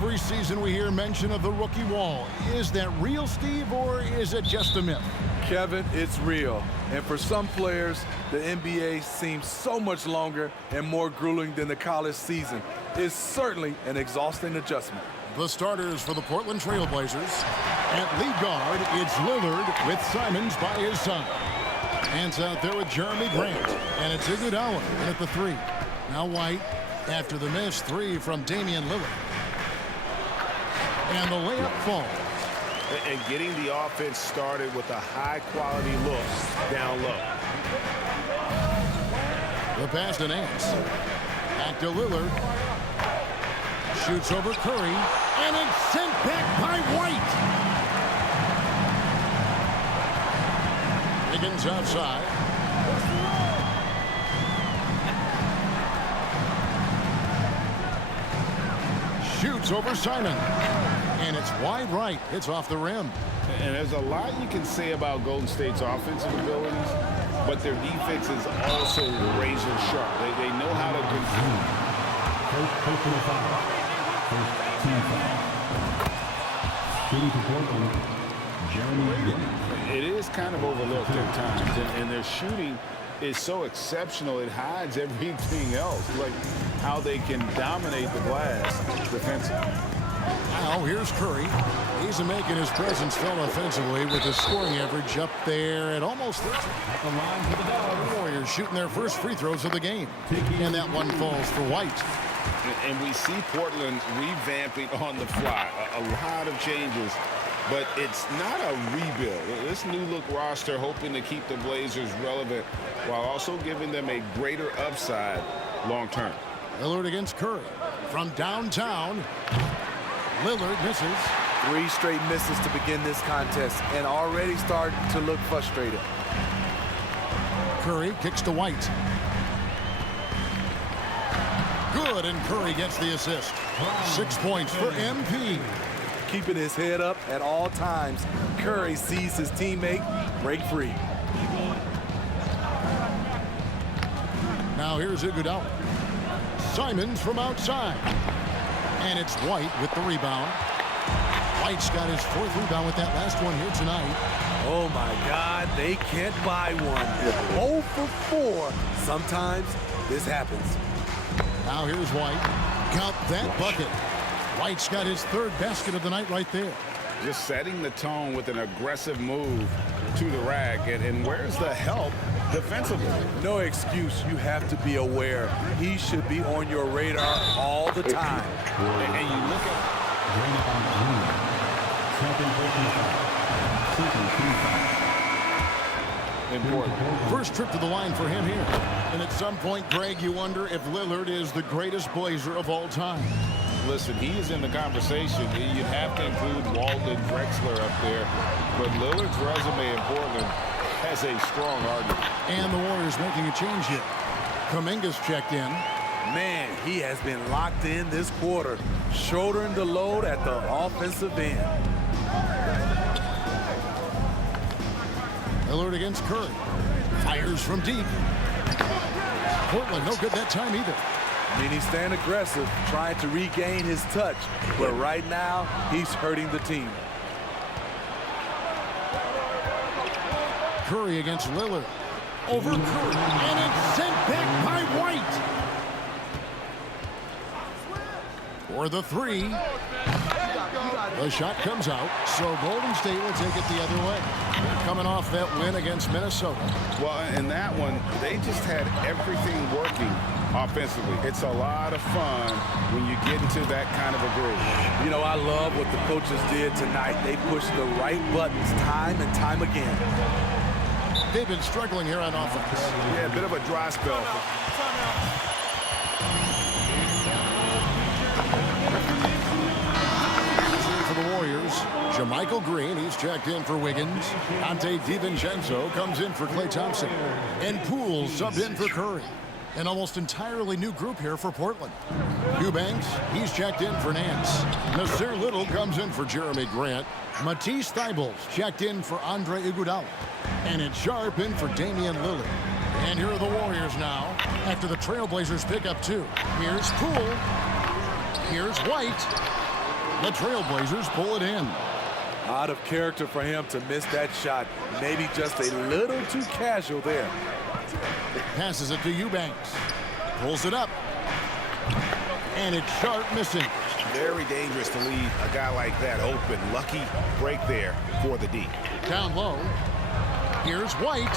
Every season we hear mention of the rookie wall. Is that real, Steve, or is it just a myth? Kevin, it's real. And for some players, the NBA seems so much longer and more grueling than the college season. It's certainly an exhausting adjustment. The starters for the Portland Trail Blazers. At lead guard, it's Lillard with Simons by his side. Hands out there with Jeremy Grant. And it's Iguodala in at the 3. Now White after the miss 3 from Damian Lillard. And the layup falls. And getting the offense started with a high-quality look down low. The pass to Nance. Back to Lillard. Shoots over Curry. And it's sent back by White. Higgins outside. Shoots over Simon. And it's wide right. It's off the rim. And there's a lot you can say about Golden State's offensive abilities, but their defense is also razor sharp. They know how to control. It is kind of overlooked at times, and their shooting is so exceptional it hides everything else, like how they can dominate the glass defensively. Now here's Curry. He's making his presence felt offensively with his scoring average up there at almost 13. At the line for the Dallas Warriors shooting their first free throws of the game. And that one falls for White. And we see Portland revamping on the fly. A lot of changes, but it's not a rebuild. This new look roster hoping to keep the Blazers relevant while also giving them a greater upside long term. Lillard against Curry. From downtown, Lillard misses. 3 straight misses to begin this contest and already starting to look frustrated. Curry kicks to White. Good, and Curry gets the assist. 6 points for MP. Keeping his head up at all times, Curry sees his teammate break free. Now here's Iguodala. Simons from outside. And it's White with the rebound. White's got his 4th rebound with that last one here tonight. Oh my God, they can't buy one. 0 for 4. Sometimes this happens. Now here's White. Count that bucket. White's got his 3rd basket of the night right there. Just setting the tone with an aggressive move to the rack. And where's the help defensively? No excuse. You have to be aware. He should be on your radar all the time. And you look at... Important. First trip to the line for him here. And at some point, Greg, you wonder if Lillard is the greatest Blazer of all time. Listen, he is in the conversation. You'd have to include Walton Drexler up there. But Lillard's resume in Portland has a strong argument. And the Warriors making a change here. Kuminga's checked in. Man, he has been locked in this quarter, shouldering the load at the offensive end. Lillard against Curry. Fires from deep. Portland no good that time either. I mean, he's staying aggressive, trying to regain his touch. But right now, he's hurting the team. Curry against Lillard. Over Curry. And it's sent back by White. For the 3. The shot comes out, so Golden State will take it the other way. They're coming off that win against Minnesota. Well, in that one, they just had everything working offensively. It's a lot of fun when you get into that kind of a groove. You know, I love what the coaches did tonight. They pushed the right buttons time and time again. They've been struggling here on offense. Yeah, a bit of a dry spell. For the Warriors, Jermichael Green, he's checked in for Wiggins. Dante DiVincenzo comes in for Klay Thompson. And Poole subbed in for Curry. An almost entirely new group here for Portland. Eubanks, he's checked in for Nance. Nasir Little comes in for Jeremy Grant. Matisse Thybulle's checked in for Andre Iguodala. And it's Sharp in for Damian Lillard. And here are the Warriors now after the Trailblazers pick up 2. Here's Poole. Here's White. The Trailblazers pull it in. Out of character for him to miss that shot. Maybe just a little too casual there. Passes it to Eubanks. Pulls it up. And it's sharp missing. Very dangerous to leave a guy like that open. Lucky break there for the D. Down low. Here's White.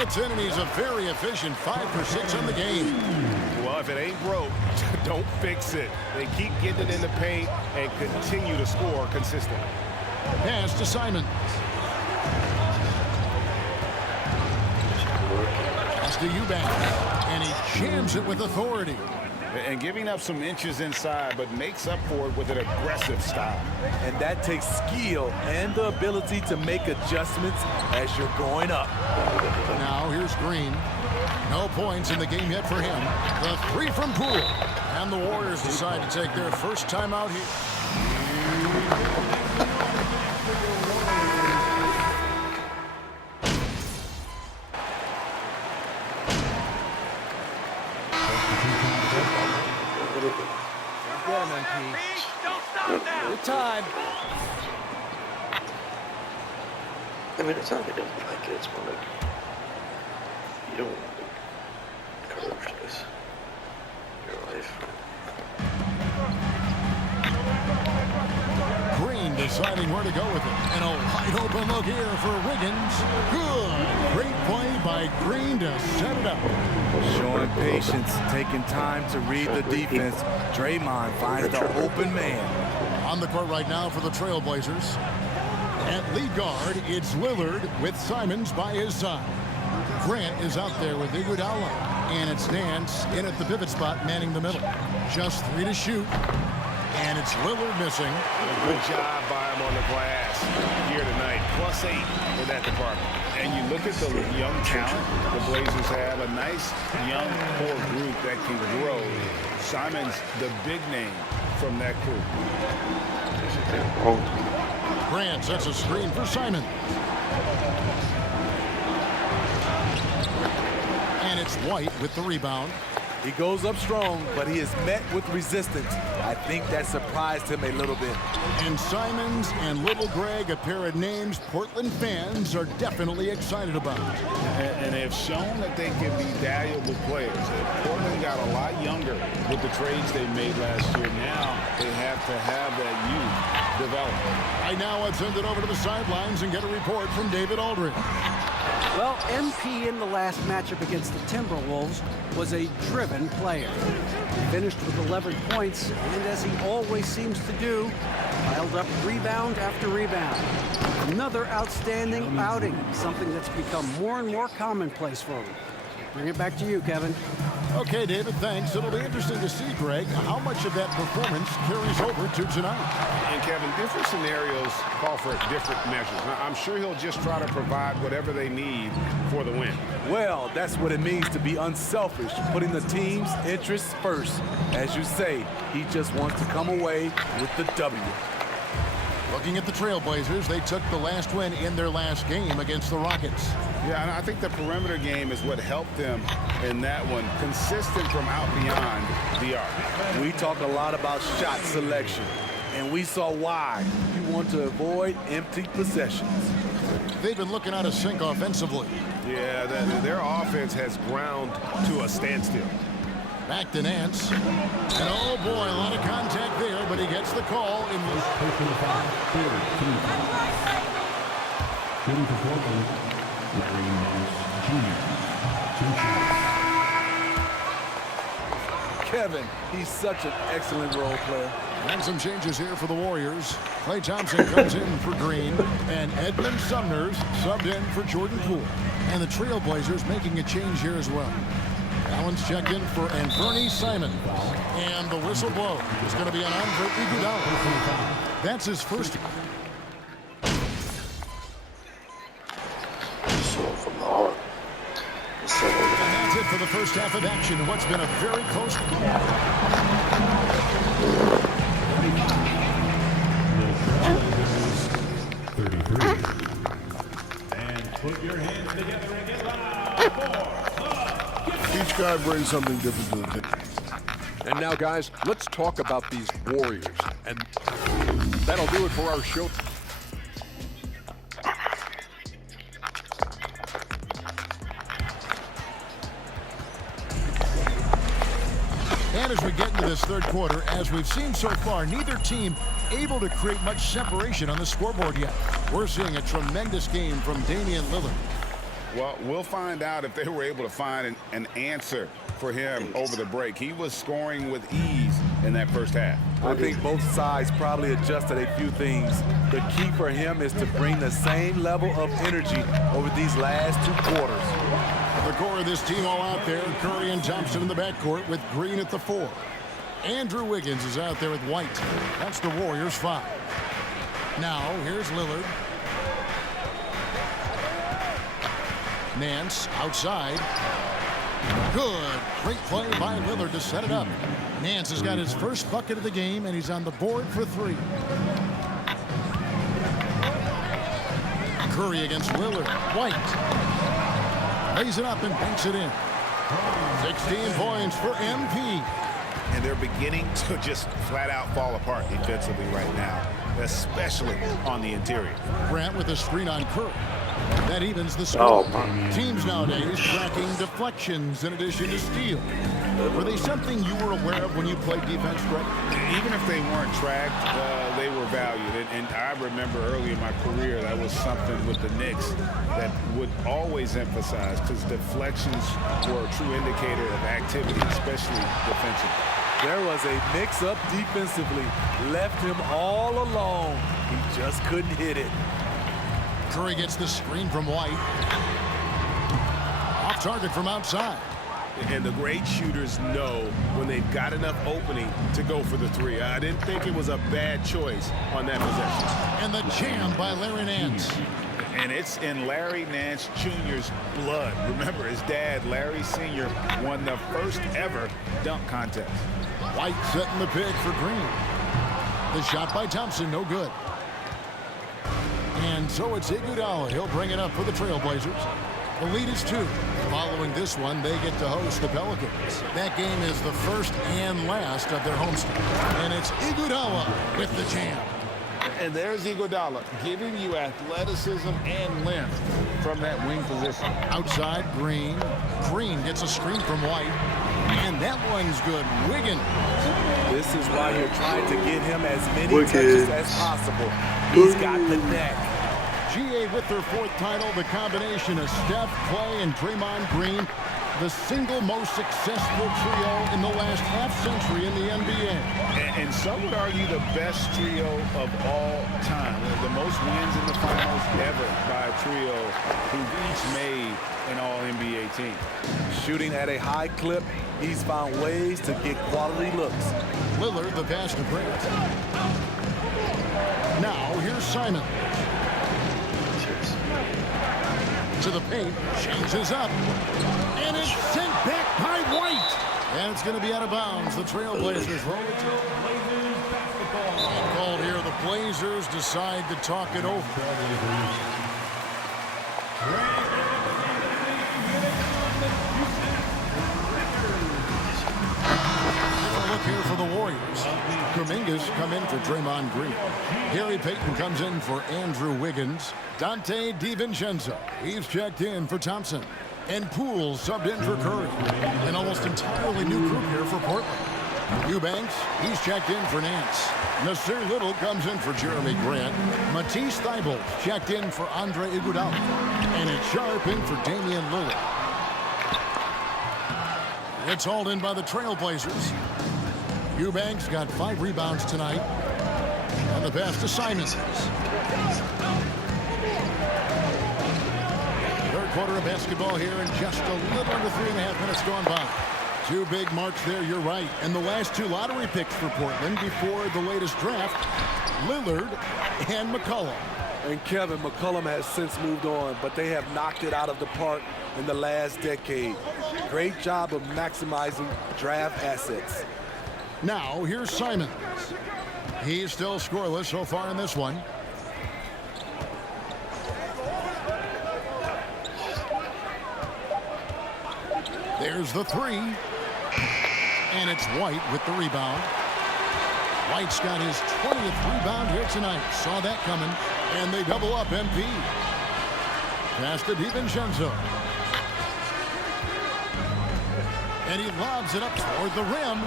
It's in, and he's a very efficient 5 for 6 on the game. Well, if it ain't broke, don't fix it. They keep getting it in the paint and continue to score consistently. Pass to Simons. Pass to Eubanks. And he jams it with authority. And giving up some inches inside, but makes up for it with an aggressive style. And that takes skill and the ability to make adjustments as you're going up. Now here's Green. No points in the game yet for him. The three from Poole. And the Warriors decide to take their first time out here. Good time. I mean, it's not like I don't like it. It's more like you don't encourage this in your life. Green deciding where to go with it. And a wide open look here for Wiggins. Good. Great play by Green to set it up. Showing patience, taking time to read the defense. Draymond finds the open man. On the court right now for the Trailblazers. At lead guard, it's Lillard with Simons by his side. Grant is out there with Iguodala. And it's Nance in at the pivot spot, manning the middle. Just 3 to shoot. And it's Lillard missing. Good job by him on the glass here tonight. +8 in that department. And you look at the young talent the Blazers have, a nice young core group that can grow. Simon's the big name from that group. Grant sets a screen for Simons. And it's White with the rebound. He goes up strong, but he is met with resistance. I think that surprised him a little bit. And Simons and Little Greg, a pair of names Portland fans are definitely excited about. And they've shown that they can be valuable players. Portland got a lot younger with the trades they made last year. Now they have to have that youth develop. Right now, let's send it over to the sidelines and get a report from David Aldridge. Well, MP in the last matchup against the Timberwolves was a driven player. He finished with 11 points, and as he always seems to do, piled up rebound after rebound. Another outstanding outing, something that's become more and more commonplace for him. Bring it back to you, Kevin. Okay, David, thanks. It'll be interesting to see, Greg, how much of that performance carries over to tonight. And Kevin, different scenarios call for different measures. I'm sure he'll just try to provide whatever they need for the win. Well, that's what it means to be unselfish, putting the team's interests first. As you say, he just wants to come away with the W. Looking at the Trailblazers, they took the last win in their last game against the Rockets. Yeah, and I think the perimeter game is what helped them in that one, consistent from out beyond the arc. We talk a lot about shot selection, and we saw why. You want to avoid empty possessions. They've been looking out of sync offensively. Yeah, their offense has ground to a standstill. Back to Nance. And oh boy, a lot of contact there, but he gets the call. Kevin, he's such an excellent role player. And some changes here for the Warriors. Klay Thompson comes in for Green, and Edmund Sumner's subbed in for Jordan Poole. And the Trailblazers making a change here as well. Allen's checked in for Anthony Simon. And the whistle blow is going to be an Andre Iguodala. That's his first. And that's it for the first half of action in what's been a very close. 33. And put your hands together and get loud for Each guy brings something different to the table. And now, guys, let's talk about these Warriors. And that'll do it for our show. And as we get into this third quarter, as we've seen so far, neither team able to create much separation on the scoreboard yet. We're seeing a tremendous game from Damian Lillard. Well, we'll find out if they were able to find an answer for him over the break. He was scoring with ease in that first half. I think both sides probably adjusted a few things. The key for him is to bring the same level of energy over these last 2 quarters. The core of this team all out there. Curry and Thompson in the backcourt with Green at the 4. Andrew Wiggins is out there with White. That's the Warriors' 5. Now, here's Lillard. Nance outside. Good. Great play by Lillard to set it up. Nance has got his first bucket of the game, and he's on the board for 3. Curry against Lillard. White. Lays it up and banks it in. 16 points for MP. And they're beginning to just flat out fall apart defensively right now, especially on the interior. Grant with a screen on Curry. That evens the score. Oh, teams nowadays tracking deflections in addition to steal. Were they something you were aware of when you played defense, Greg? Even if they weren't tracked, they were valued. And I remember early in my career, that was something with the Knicks that would always emphasize, because deflections were a true indicator of activity, especially defensively. There was a mix-up defensively. Left him all alone. He just couldn't hit it. Curry gets the screen from White. Off target from outside. And the great shooters know when they've got enough opening to go for the 3. I didn't think it was a bad choice on that possession. And the jam by Larry Nance. And it's in Larry Nance Jr.'s blood. Remember, his dad, Larry Sr., won the first ever dunk contest. White setting the pick for Green. The shot by Thompson, no good. And so it's Iguodala. He'll bring it up for the Trailblazers. The lead is 2. Following this one, they get to host the Pelicans. That game is the first and last of their homestand. And it's Iguodala with the jam. And there's Iguodala giving you athleticism and length from that wing position. Outside, Green. Green gets a screen from White. And that one's good. Wiggins. This is why you're trying to get him as many touches as possible. He's got the neck. GA with their 4th title, the combination of Steph, Clay, and Draymond Green, the single most successful trio in the last half-century in the NBA. And some would argue the best trio of all time. The most wins in the finals ever by a trio who've each made an all-NBA team. Shooting at a high clip, he's found ways to get quality looks. Lillard, the pass to Grant. Now, here's Simon. To the paint, changes up, and it's sent back by White. And it's going to be out of bounds. The Trailblazers roll it. Called here, the Blazers decide to talk it over. Look here for the Warriors. Kuminga's come in for Draymond Green. Gary Payton comes in for Andrew Wiggins. Dante DiVincenzo, he's checked in for Thompson. And Poole subbed in for Curry. An almost entirely new group here for Portland. Eubanks, he's checked in for Nance. Nasir Little comes in for Jeremy Grant. Matisse Thybulle checked in for Andre Iguodala. And it's Sharp in for Damian Lillard. It's hauled in by the Trailblazers. Eubanks got 5 rebounds tonight. And the pass to Simons. Third quarter of basketball here in just a little under 3.5 minutes gone by. 2 big marks there, you're right. And the last 2 lottery picks for Portland before the latest draft, Lillard and McCollum. And Kevin, McCollum has since moved on, but they have knocked it out of the park in the last decade. Great job of maximizing draft assets. Now, here's Simons. He's still scoreless so far in this one. There's the 3. And it's White with the rebound. White's got his 20th rebound here tonight. Saw that coming. And they double up MP. Pass to DiVincenzo. And he lobs it up toward the rim.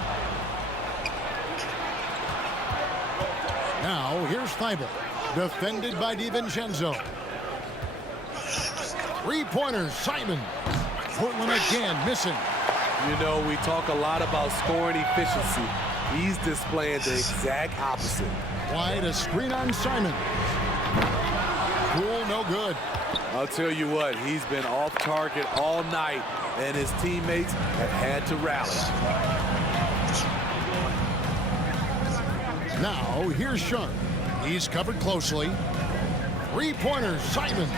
Now, here's Thibault. Defended by DiVincenzo. Three-pointers, Simon. Portland again missing. You know, we talk a lot about scoring efficiency. He's displaying the exact opposite. Wide, a screen on Simon. Poole, no good. I'll tell you what, he's been off target all night, and his teammates have had to rally. Now, here's Sharp. He's covered closely. Three-pointers, Simon.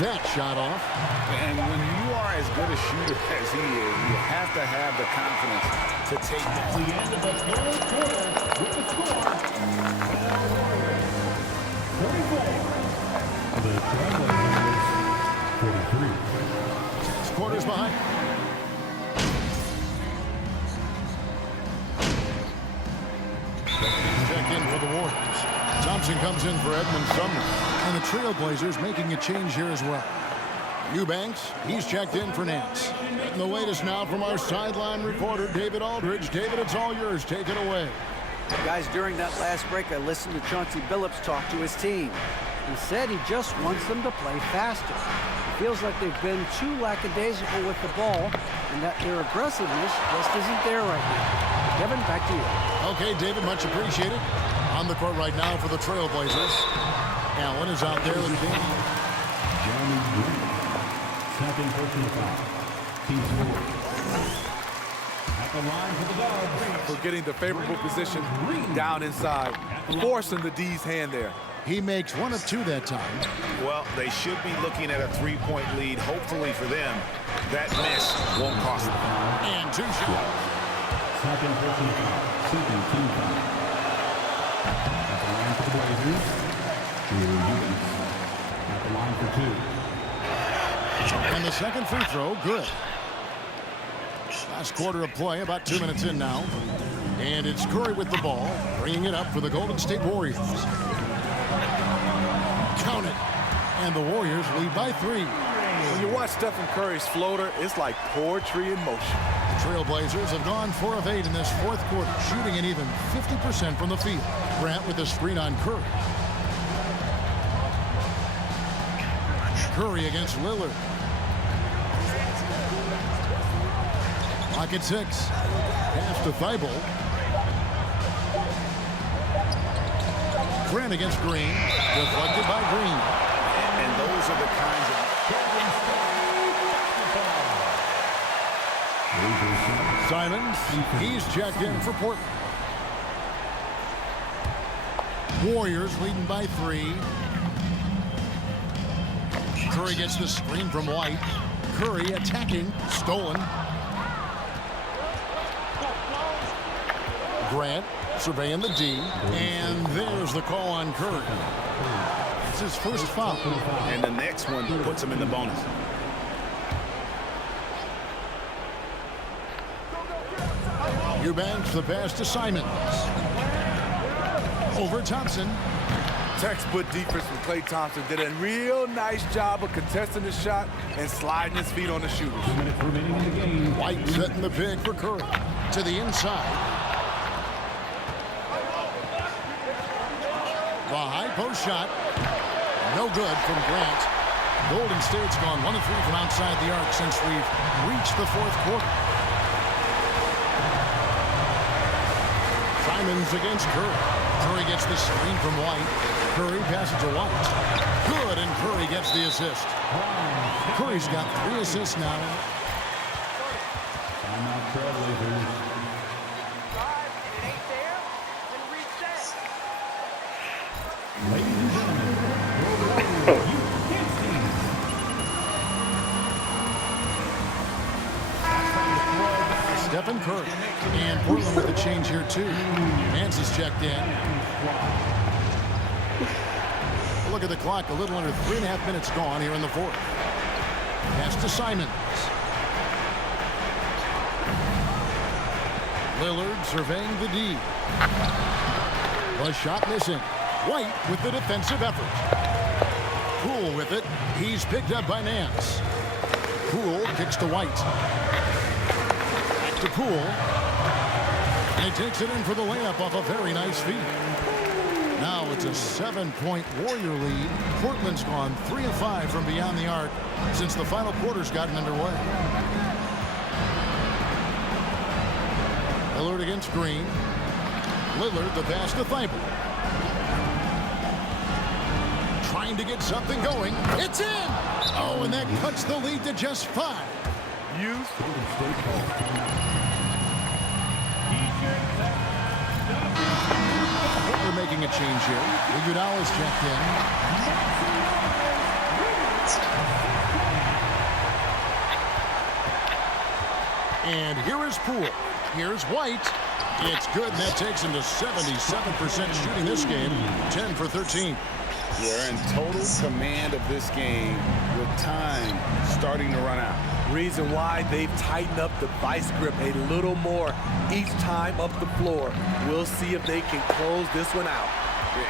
That shot off. And when you are as good a shooter as he is, you have to have the confidence to take that. The end of the third quarter with the score. 44. The Trailblazers 43. 6 quarters behind. Check in for the Warriors. Thompson comes in for Edmund Sumner. And the Trailblazers making a change here as well. Eubanks, he's checked in for Nance. And the latest now from our sideline reporter, David Aldridge. David, it's all yours. Take it away. Guys, during that last break, I listened to Chauncey Billups talk to his team. He said he just wants them to play faster. It feels like they've been too lackadaisical with the ball and that their aggressiveness just isn't there right now. Kevin, back to you. Okay, David, much appreciated. On the court right now for the Trailblazers. Allen is out there with Danny. Jeremy Green. Second personal foul. Team score. At the line for the Dubs. For getting the favorable position down inside, forcing the D's hand there. He makes 1 of 2 that time. Well, they should be looking at a 3-point lead. Hopefully for them, that miss won't cost them. And 2 shots. Second personal foul. Second team foul. At the line for the Blazers. Drew Eubanks. At the line for 2. And the second free throw, good. Last quarter of play, about 2 minutes in now. And it's Curry with the ball, bringing it up for the Golden State Warriors. Count it. And the Warriors lead by 3. When you watch Stephen Curry's floater, it's like poetry in motion. The Trailblazers have gone 4 of 8 in this fourth quarter, shooting an even 50% from the field. Grant with the screen on Curry. Curry against Lillard. Clock at 6. Pass to Thibault. Grant against Green. Deflected by Green. And those are the kinds of... Simons, he's checked in for Portland. Warriors leading by 3. Curry gets the screen from White. Curry attacking, stolen. Grant surveying the D, and there's the call on Curry. It's his first foul. And the next one puts him in the bonus. Eubanks, the pass to Simons. Over Thompson. Textbook defense from Klay Thompson did a real nice job of contesting the shot and sliding his feet on the shooters. 2 minutes remaining in the game. White setting the pick for Curry. To the inside. The high post shot. No good from Grant. Golden State's gone 1 of 3 from outside the arc since we've reached the fourth quarter. Simons against Curry. Curry gets the screen from White. Curry passes to White. Good, and Curry gets the assist. Curry's got 3 assists now. Timeout Trailblazers. Ladies and gentlemen, you can't see. Stephen Curry. And Portland with a change here, too. Nance is checked in. Look at the clock. A little under 3.5 minutes gone here in the fourth. Pass to Simons. Lillard surveying the D. The shot missing. White with the defensive effort. Poole with it. He's picked up by Nance. Poole kicks to White. Back to Poole. And he takes it in for the layup off a very nice feed. Now it's a 7-point Warrior lead. Portland's gone 3 of 5 from beyond the arc since the final quarter's gotten underway. Lillard against Green. Lillard the pass to Thibault. Trying to get something going. It's in! Oh, and that cuts the lead to just 5. We're making a change here. Iguodala's checked in. And here is Poole. Here's White. It's good, and that takes him to 77% shooting this game. 10 for 13. They're in total command of this game with time starting to run out. Reason why they've tightened up the vice grip a little more each time up the floor. We'll see if they can close this one out.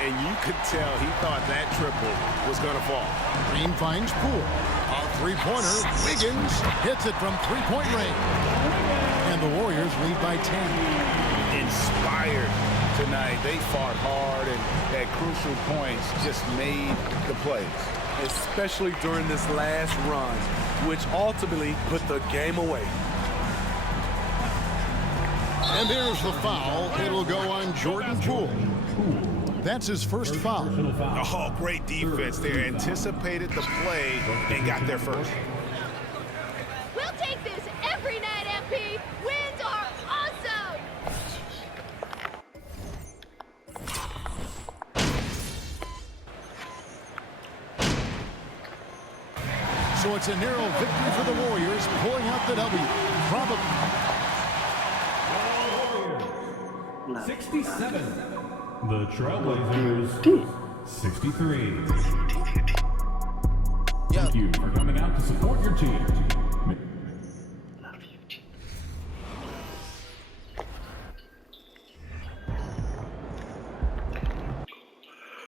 And you could tell he thought that triple was going to fall. Green finds Poole. A three-pointer. Wiggins hits it from three-point range. And the Warriors lead by 10. Inspired tonight. They fought hard and at crucial points just made the plays. Especially during this last run, which ultimately put the game away. And there's the foul. It'll go on Jordan Poole. That's his first foul. Oh, great defense there. Anticipated the play and got there first. We'll take this every night, MP. Wins are awesome. So it's a narrow victory for the Warriors, pulling out the W. Probably. 67. The Trailblazers, 63. Thank you for coming out to support your team.